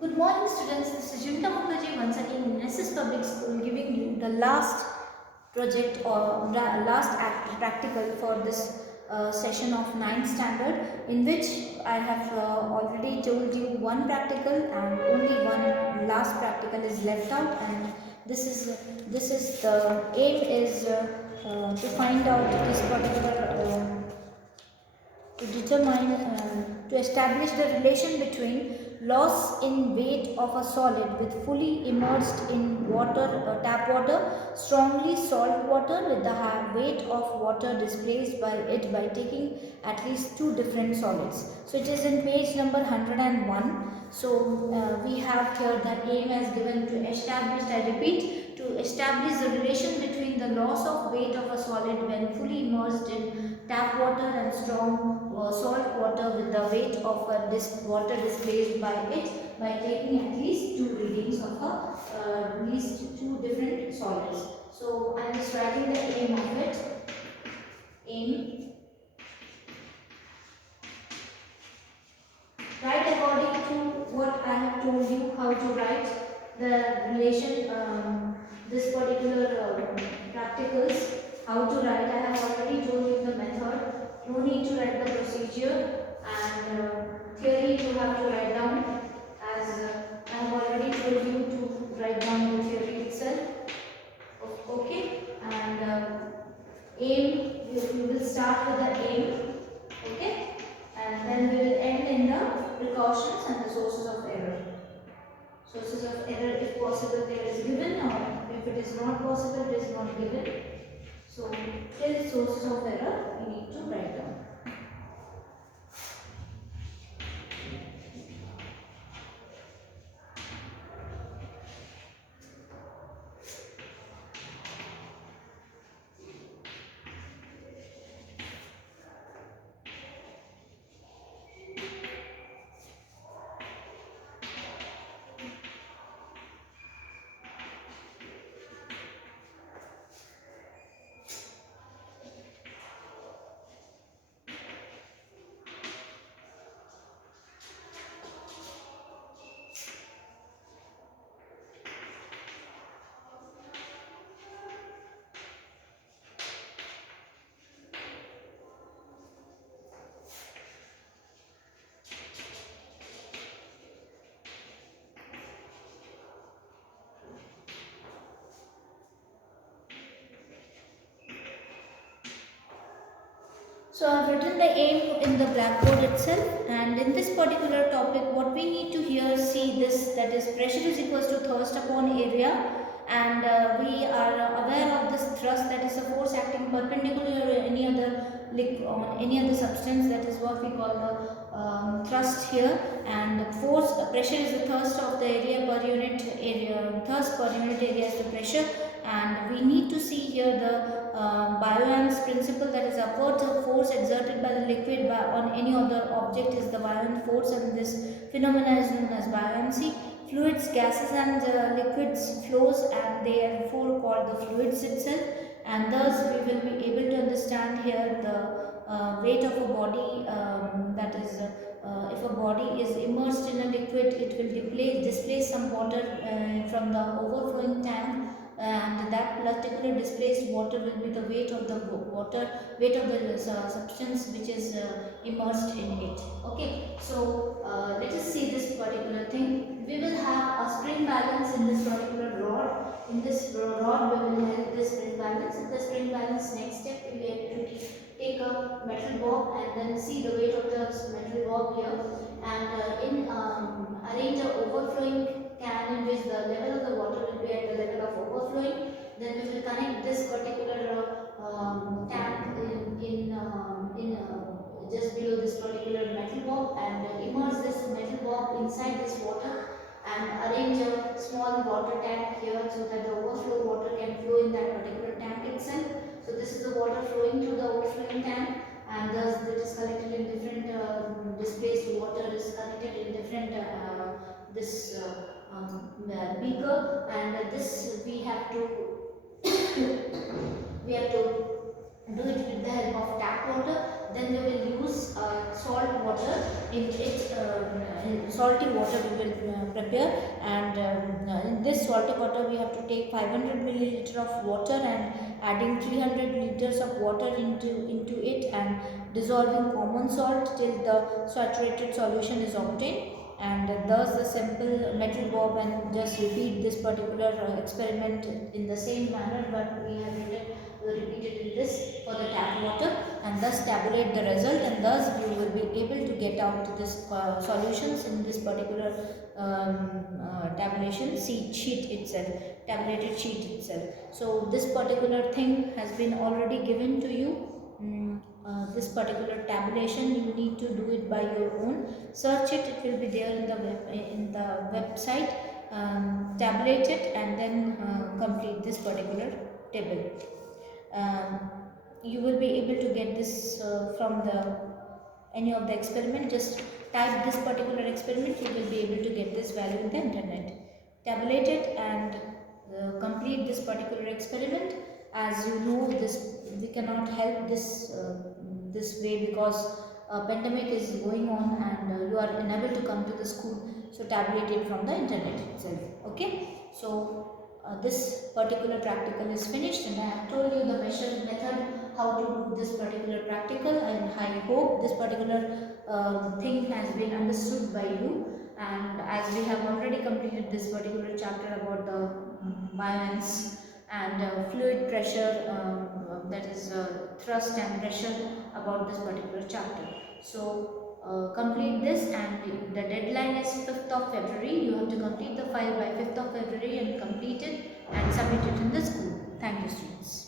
Good morning students, this is Junita Mukherjee once again in SS Public School giving you the last project or last practical for this session of 9th standard, in which I have already told you one practical and only one last practical is left out, and this is the aim is to find out this particular to determine to establish the relation between loss in weight of a solid with fully immersed in water, tap water, strongly salt water with the weight of water displaced by it by taking at least two different solids. So it is in page number 101. So we have here the aim as given to establish, I repeat, to establish the relation between the loss of weight of a solid when fully immersed in tap water and strong salt water with the weight of water displaced by it by taking at least two readings of at least two different solids. So I am just writing the aim of it. Aim. Write according to what I have told you how to write the relation, this particular practicals, how to write. I have already told you the method. No need to write the procedure, and theory you have to write down, as I have already told you to write down the theory itself. Okay, and aim, you will start with the aim. Okay, and then we will end in the precautions and the sources of error. Sources of error, if possible, there is given, or if it is not possible, it is not given. So till sources of error we need to write down. So I have written the aim in the blackboard itself, and in this particular topic what we need to here see this, that is pressure is equals to thrust upon area, and we are aware of this thrust, that is a force acting perpendicular to any other on any other substance, that is what we call the thrust here, and force pressure is the thrust of the area per unit area, thrust per unit area is the pressure, and we need to see here the Bioant's principle, that is upwards of force exerted by the liquid on any other object is the Bioant force, and this phenomena is known as buoyancy. Fluids, gases and liquids flows, and they are therefore called the fluids itself, and thus we will be able to understand here the weight of a body, that is if a body is immersed in a liquid, it will displace some water from the overflowing tank, and that particular displaced water will be the weight of the weight of the substance which is immersed in it. Okay, so let us see this particular thing. We will have a spring balance in this particular rod. In this rod we will have this spring balance. In the spring balance, next step we will have to take a metal bob and then see the weight of the metal bob here, and arrange a overflowing can in which the level of the water will be at the level of overflowing. Then we will connect this particular tank in just below this particular metal bob, and immerse this metal bob inside this water, and arrange a small water tank here so that the overflow water can flow in that particular tank itself. So this is the water flowing through the overflowing tank, and thus it is collected in different displaced water is collected in different this beaker, and this we have to we have to do it with the help of tap water. then we will use salt water. In salty water we will prepare, and in this salty water we have to take 500 milliliter of water and adding 300 liters of water into it, and dissolving common salt till the saturated solution is obtained. And thus the simple metal bob, and just repeat this particular experiment in the same manner but we have repeated in this for the tap water, and thus tabulate the result, and thus you will be able to get out this solutions in this particular tabulation sheet itself, tabulated sheet itself. So this particular thing has been already given to you. This particular tabulation you need to do it by your own. Search it, it will be there in the website. Tabulate it and then complete this particular table. You will be able to get this from the any of the experiment. Just type this particular experiment, you will be able to get this value in the internet. Tabulate it and complete this particular experiment. As you know, this we cannot help this way because a pandemic is going on and you are unable to come to the school, so tabulate it from the internet itself. Okay, so this particular practical is finished, and I have told you the method how to do this particular practical, and I hope this particular thing has been understood by you. And as we have already completed this particular chapter about the buoyancy and fluid pressure, that is thrust and pressure, about this particular chapter. So complete this, and the deadline is 5th of February. You have to complete the file by 5th of February and complete it and submit it in the school. Thank you, students.